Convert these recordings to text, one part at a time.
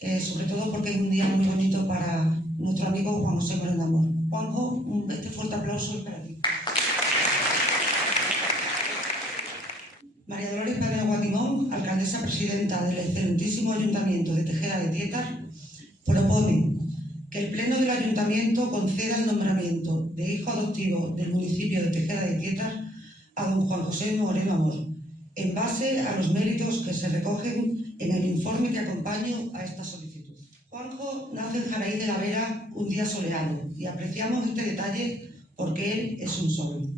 sobre todo porque es un día muy bonito para nuestro amigo Juan José Moreno Amor. Juanjo, este fuerte aplauso es para ti. María Dolores Padre Timón, alcaldesa presidenta del excelentísimo Ayuntamiento de Tejeda de Tietar, propone que el Pleno del Ayuntamiento conceda el nombramiento de hijo adoptivo del municipio de Tejeda de Tietar a don Juan José Moreno Amor, en base a los méritos que se recogen en el informe que acompaña a esta solicitud. Juanjo nace en Jaraíz de la Vera un día soleado y apreciamos este detalle porque él es un sol.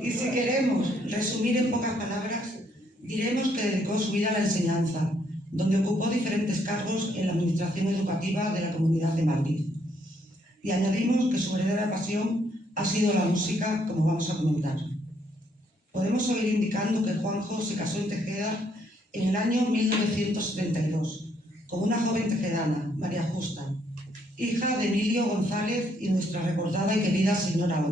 Y si queremos resumir en pocas palabras, diremos que dedicó su vida a la enseñanza, donde ocupó diferentes cargos en la administración educativa de la Comunidad de Madrid. Y añadimos que su verdadera pasión ha sido la música, como vamos a comentar. Podemos seguir indicando que Juanjo se casó en Tejeda en el año 1972 con una joven tejedana, María Justa, hija de Emilio González y nuestra recordada y querida señora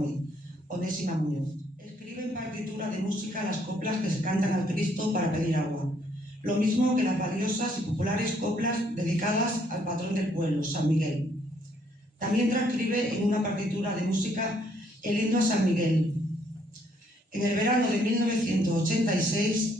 Onésima Muñoz. Escribe en partitura de música las coplas que se cantan al Cristo para pedir agua, lo mismo que las valiosas y populares coplas dedicadas al patrón del pueblo, San Miguel. También transcribe en una partitura de música el himno a San Miguel. En el verano de 1986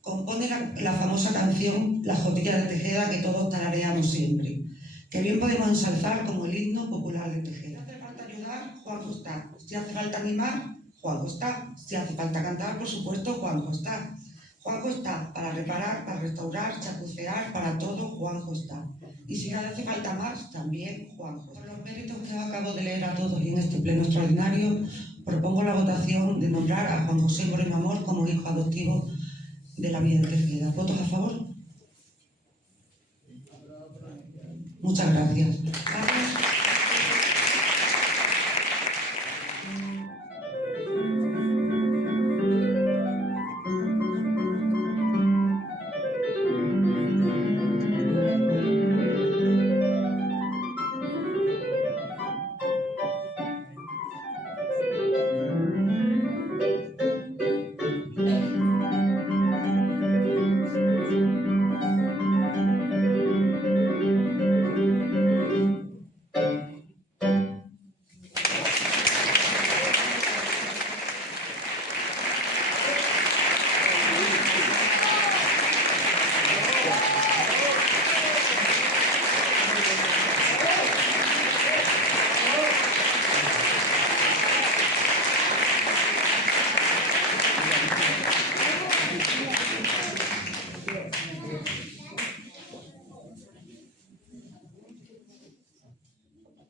compone la famosa canción La Jotilla de Tejeda que todos tarareamos siempre, que bien podemos ensalzar como el himno popular de Tejeda. Si hace falta ayudar, Juanjo está. Si hace falta animar, Juanjo está. Si hace falta cantar, por supuesto, Juanjo está. Juanjo está para reparar, para restaurar, chapucear, para todo, Juanjo está. Y si hace falta más, también Juanjo. Por los méritos que acabo de leer a todos y en este pleno extraordinario, propongo la votación de nombrar a Juan José Moreno Amor como hijo adoptivo de la Villa de Tejeda. ¿Votos a favor? Muchas gracias.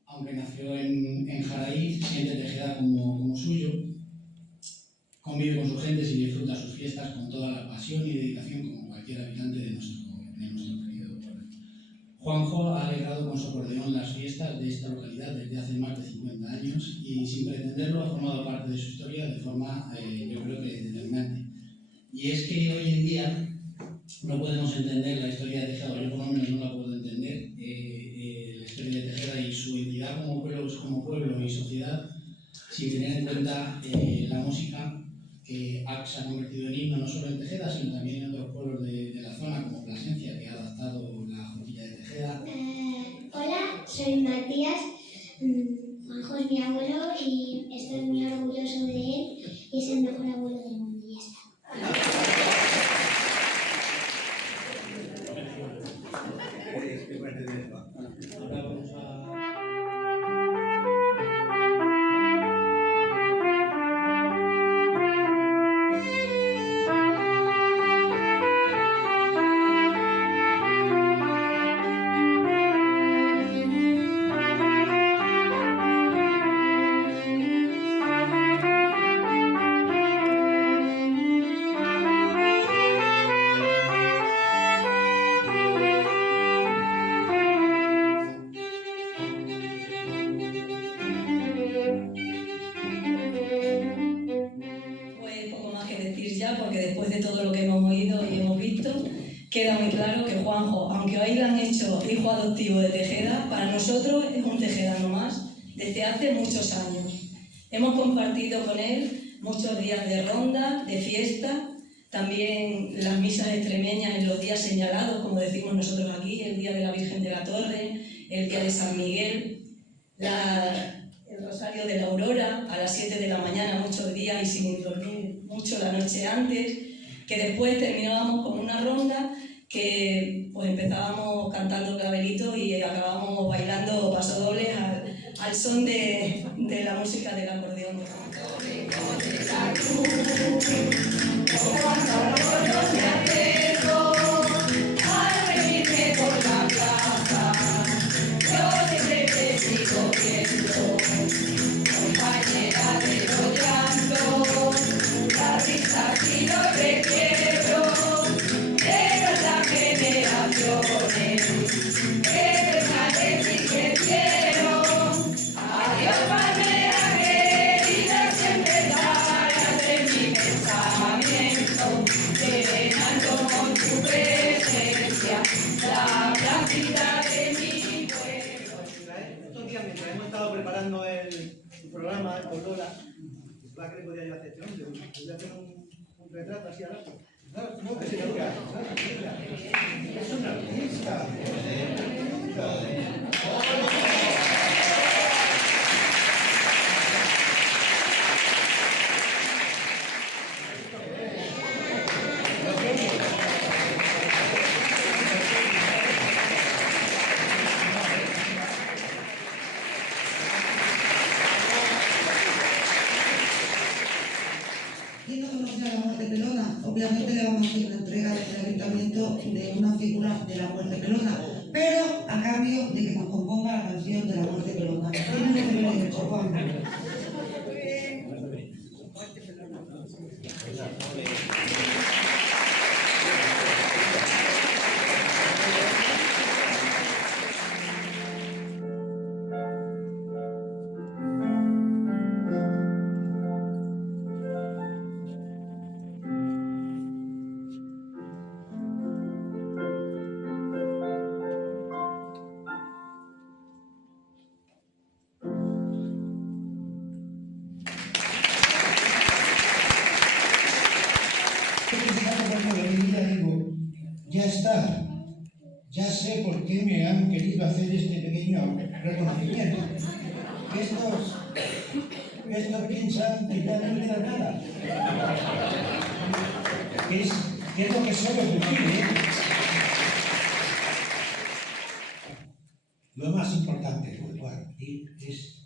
Aunque nació en Jaraíz, siente Tejeda como suyo, convive con sus gentes y disfruta sus fiestas con toda la pasión y dedicación como cualquier habitante de nuestro querido pueblo. Juanjo ha alegrado con su acordeón las fiestas de esta localidad desde hace más de 50 años y sin pretenderlo ha formado parte de su historia de forma, yo creo que determinante. Y es que hoy en día no podemos entender la historia de Tejeda, yo por lo menos no la puedo entender, la historia de Tejeda y su entidad como pueblo y sociedad, sin tener en cuenta la música que se ha convertido en himno no solo en Tejeda, sino también en otros pueblos de la zona, como Plasencia, que ha adaptado la Jotilla de Tejeda. Hola, soy Matías. Juanjo es mi abuelo y estoy muy orgulloso de él y es el mejor abuelo del mundo. Y ya está. Ahora vamos a... Porque después de todo lo que hemos oído y hemos visto, queda muy claro que Juanjo, aunque hoy lo han hecho hijo adoptivo de Tejeda, para nosotros es un tejedano más desde hace muchos años. Hemos compartido con él muchos días de ronda, de fiesta, también las misas extremeñas en los días señalados, como decimos nosotros aquí, el día de la Virgen de la Torre, el día de San Miguel, el Rosario de la Aurora a las 7 de la mañana muchos días y sin dormir mucho la noche antes, que después terminábamos con una ronda que pues empezábamos cantando clavelito y acabábamos bailando pasodobles al son de la música del acordeón. Compañera de los llantos, la risa y los requiebros de nuestras generaciones, que penales y que quiero. Adiós, palmera querida, siempre estarás en mi pensamiento, llenando con tu presencia la placita de mi pueblo. Estos días, mientras hemos estado preparando el programa con Lola, ¿para qué le podía yo hacer? Voy a hacer un retrato así a rato. No, que se diga. Es un artista. ¿Quién no conoce a la muerte pelona? Obviamente le vamos a hacer una entrega desde el ayuntamiento de una figura de la muerte pelona, pero a cambio de que nos componga la canción de la muerte pelona. Tiene el derecho, Juan. Ya está, ya sé por qué me han querido hacer este pequeño reconocimiento. Estos piensan que ya no queda nada. ¿Qué es lo que suele ocurrir? Lo más importante, es